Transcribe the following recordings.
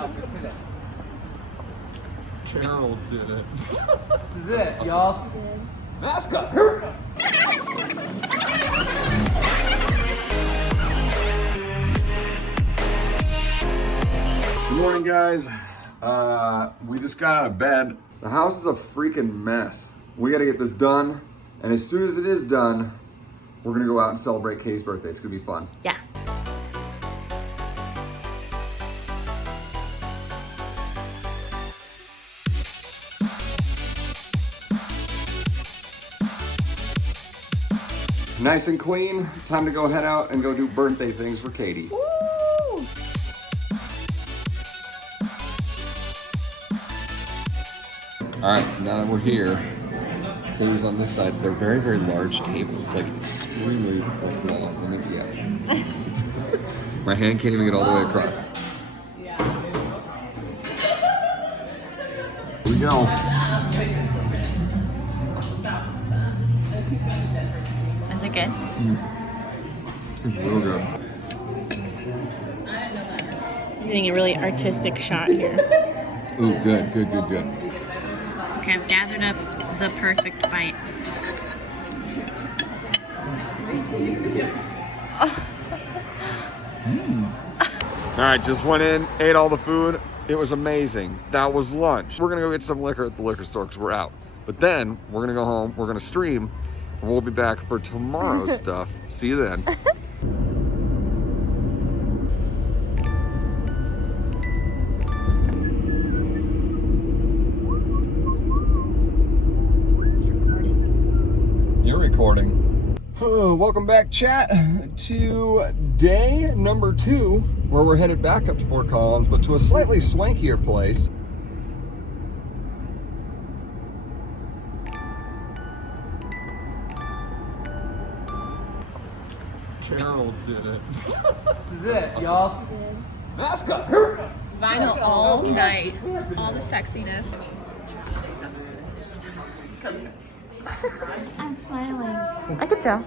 outfit today. Carol did it. This is it, y'all. Mascot. Good morning, guys. We just got out of bed. The house is a freaking mess. We gotta get this done, and as soon as it is done, we're gonna go out and celebrate Katie's birthday. It's gonna be fun. Yeah. Nice and clean. Time to go head out and go do birthday things for Katie. Woo! All right, so now that we're here, Katie's on this side. They're very, very large tables, like extremely long. Let me, yeah. My hand can't even get all the way across. Here we go. Is it good? It's real good. I'm getting a really artistic shot here. Ooh, good. Okay, I've gathered up the perfect bite. All right, just went in, ate all the food. It was amazing. That was lunch. We're gonna go get some liquor at the liquor store because we're out. But then we're gonna go home, we're gonna stream, and we'll be back for tomorrow's stuff. See you then. You're recording. Oh, welcome back, chat, to day number 2, where we're headed back up to Fort Collins, but to a slightly swankier place. Carol did it. This is it, y'all. Mascot. Vinyl all night. All the sexiness. I'm smiling. I could tell.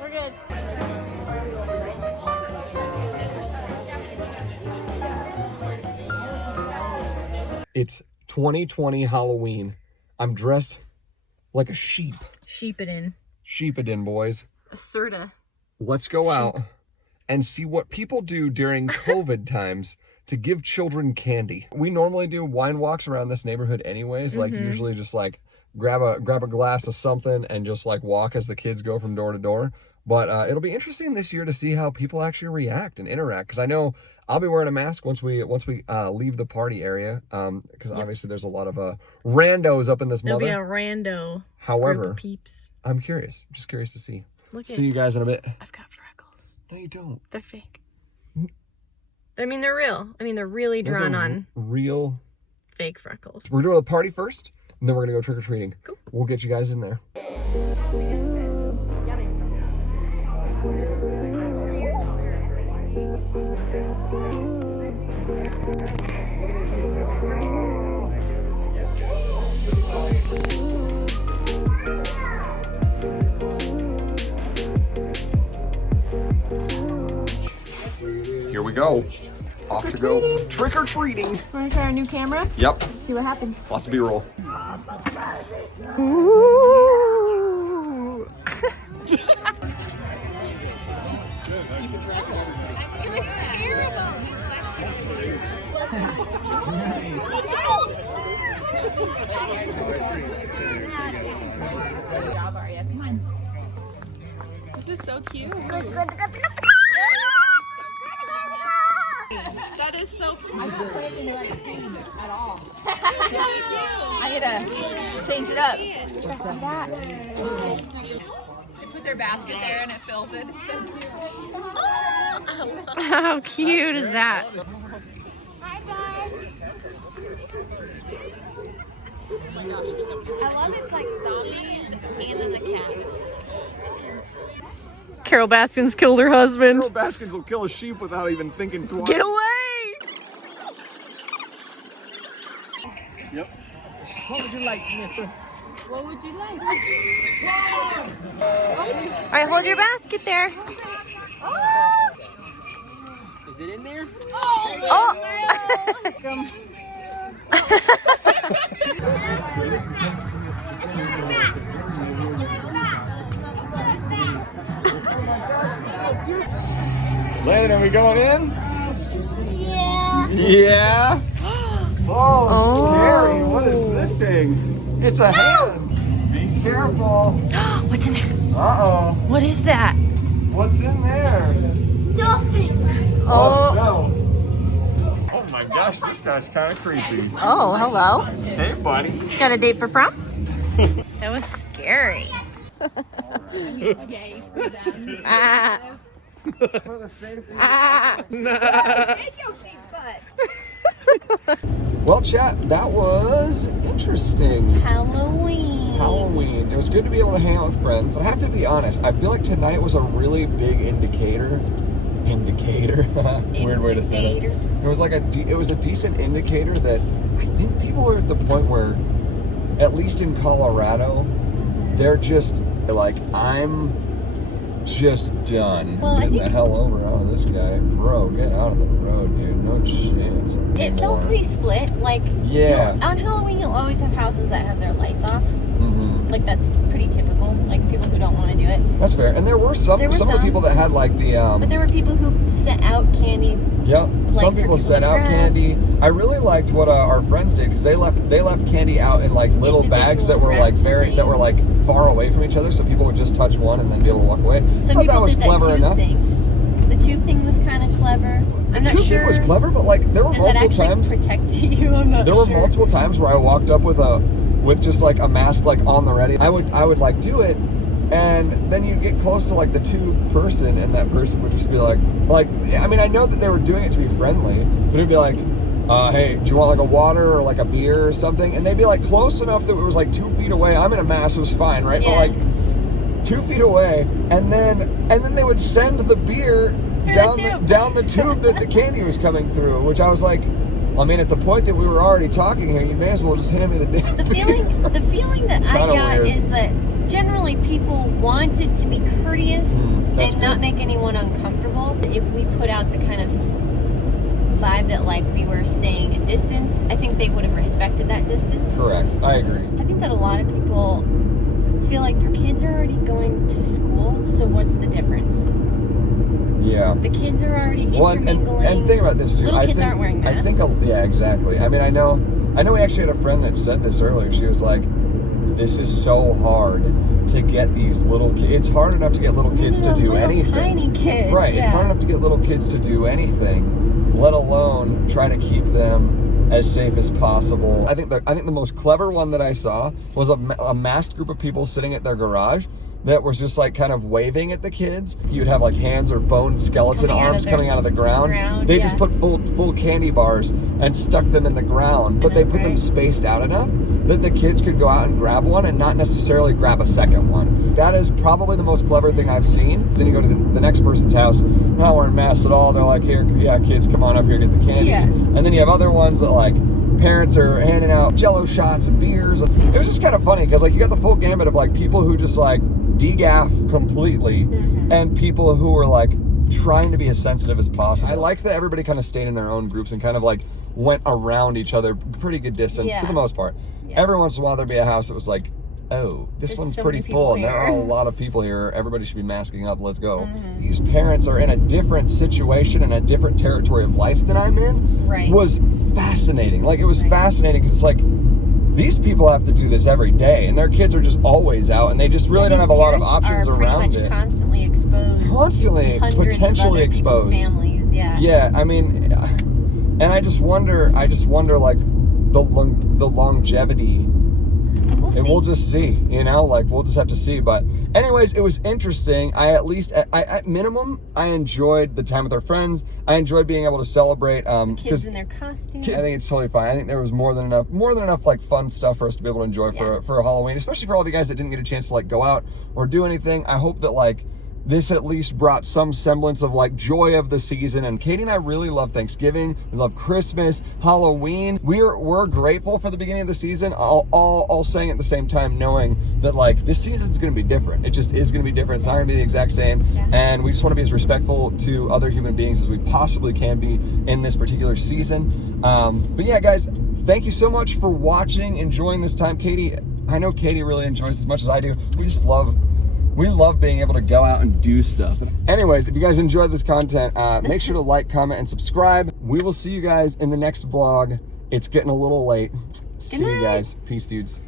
We're good. It's 2020 Halloween. I'm dressed like a sheep. Sheepidin. Sheepidin, boys. Asserta. Let's go out and see what people do during COVID times to give children candy. We normally do wine walks around this neighborhood anyways, like usually just like grab a glass of something and just like walk as the kids go from door to door. But it'll be interesting this year to see how people actually react and interact, because I know I'll be wearing a mask once we leave the party area, because obviously there's a lot of randos up in this There'll mother. be a rando group However, of peeps. I'm curious. Just curious to see. Look See you guys in a bit. I've got freckles. No, you don't. They're fake. I mean, they're real. I mean, they're really Those drawn are on real. fake freckles. We're doing a party first, and then we're gonna go trick or treating. Cool. We'll get you guys in there. Here we go. Off to go trick or treating. Want to try our new camera? Yep. See what happens. Lots of B-roll. Ooh. This is so cute. That is so cool. I'm not playing in the right scene at all. I need to change it up. See that? They put their basket there and it fills it. It's so cute. How cute is that? Hi, bud. I love it's like zombies and then the cats. Carol Baskins killed her husband. Carol Baskins will kill a sheep without even thinking twice. Get away! Yep. What would you like, mister? What would you like? All right, hold your basket there. Is it in there? Oh! Landon, are we going in? Yeah. Yeah. Oh, scary. What is this thing? It's a hand. Be careful. What's in there? Uh-oh. What is that? What's in there? Dolphin. Oh, no. Oh my gosh, this guy's kind of creepy. Oh, hello. Hey, buddy. Got a date for prom? That was scary. Okay, put it down. Ah. For the safety. Ah. Take your sheep butt. Well, chat, that was interesting. Halloween. Halloween. It was good to be able to hang out with friends. But I have to be honest, I feel like tonight was a really big indicator. Weird way to say it. It was like it was a decent indicator that I think people are at the point where, at least in Colorado, they're just like, I'm just done. Well, I Getting think- the hell over. Oh, this guy, bro, get out of the road, dude. No chance. It felt anymore. pretty split. Like, Yeah. on Halloween, you'll always have houses that have their lights off. Mhm. Like, that's pretty typical. Like, people who don't want to do it. That's fair. And there were some of the some. people that had like the But there were people who set out candy. Yep. Like, Some for people people set to out grab. candy. I really liked what our friends did because they left candy out in like little bags that were like far away from each other, so people would just touch one and then be able to walk away. Some I thought people that was did clever tube enough. thing. The tube thing was kind of clever. I'm The not tube sure. thing was clever, but like there were Does that multiple actually times. protect you? I'm not There sure. were multiple times where I walked up with just like a mask like on the ready. I would like do it, and then you'd get close to like the tube person, and that person would just be like I mean, I know that they were doing it to be friendly, but it'd be like, hey, do you want like a water or like a beer or something? And they'd be like close enough that it was like 2 feet away. I'm in a mask, it was fine, right? Yeah. But like 2 feet away, and then they would send the beer Through down the the tube. tube that the candy was coming through, which I was like, I mean, at the point that we were already talking here, you may as well just hand me the damn The beer. feeling that I Kinda got weird. is that generally people wanted to be courteous that's and not good. make anyone uncomfortable. If we put out the kind of vibe that like we were staying a distance, I think they would have respected that distance. Correct. I agree. I think that a lot of people feel like their kids are already going to school, so what's the difference? Yeah. The kids are already Well, intermingling. and think about this too. Little I kids think, aren't wearing I think, masks. yeah, exactly. I mean, I know we actually had a friend that said this earlier. She was like, this is so hard to get these little kids. It's hard enough to get little kids to do Little anything. Tiny kids. Right. Yeah. It's hard enough to get little kids to do anything, let alone try to keep them as safe as possible. I think the most clever one that I saw was a masked group of people sitting at their garage that was just like kind of waving at the kids. You'd have like hands or bone skeleton arms coming out of the ground. They just put full candy bars and stuck them in the ground, but they put them spaced out enough that the kids could go out and grab one and not necessarily grab a second one. That is probably the most clever thing I've seen. Then you go to the next person's house, not wearing masks at all. They're like, here, yeah, kids, come on up here, get the candy. Yeah. And then you have other ones that like, parents are handing out Jello shots and beers. It was just kind of funny because like you got the full gamut of like people who just like degaff completely and people who were like trying to be as sensitive as possible. I like that everybody kind of stayed in their own groups and kind of like went around each other pretty good distance to the most part. Yeah. Every once in a while there'd be a house that was like, oh, this There's one's so pretty many people full and there here. are a lot of people here. Everybody should be masking up. Let's go. These parents are in a different situation and a different territory of life than I'm in. Right. Was fascinating. Like it was fascinating because it's like these people have to do this every day and their kids are just always out and they just really don't have a lot of options around it. Constantly exposed. Constantly, Hundreds of potentially other people's exposed. families, yeah. Yeah, I mean, and I just wonder like the longevity. We'll And see. we'll just see, you know, like we'll just have to see. But anyways, it was interesting. I at minimum, I enjoyed the time with our friends. I enjoyed being able to celebrate. Kids in their costumes. I think it's totally fine. I think there was more than enough like fun stuff for us to be able to enjoy for Halloween, especially for all the guys that didn't get a chance to like go out or do anything. I hope that like this at least brought some semblance of like joy of the season. And Katie and I really love Thanksgiving. We love Christmas, Halloween. We're grateful for the beginning of the season, all saying at the same time, knowing that like this season's gonna be different. It just is gonna be different. It's not gonna be the exact same. Yeah. And we just wanna be as respectful to other human beings as we possibly can be in this particular season. But yeah, guys, thank you so much for watching, enjoying this time. Katie, I know Katie really enjoys as much as I do. We love being able to go out and do stuff. Anyways, if you guys enjoyed this content, make sure to like, comment, and subscribe. We will see you guys in the next vlog. It's getting a little late. See you guys. Peace, dudes.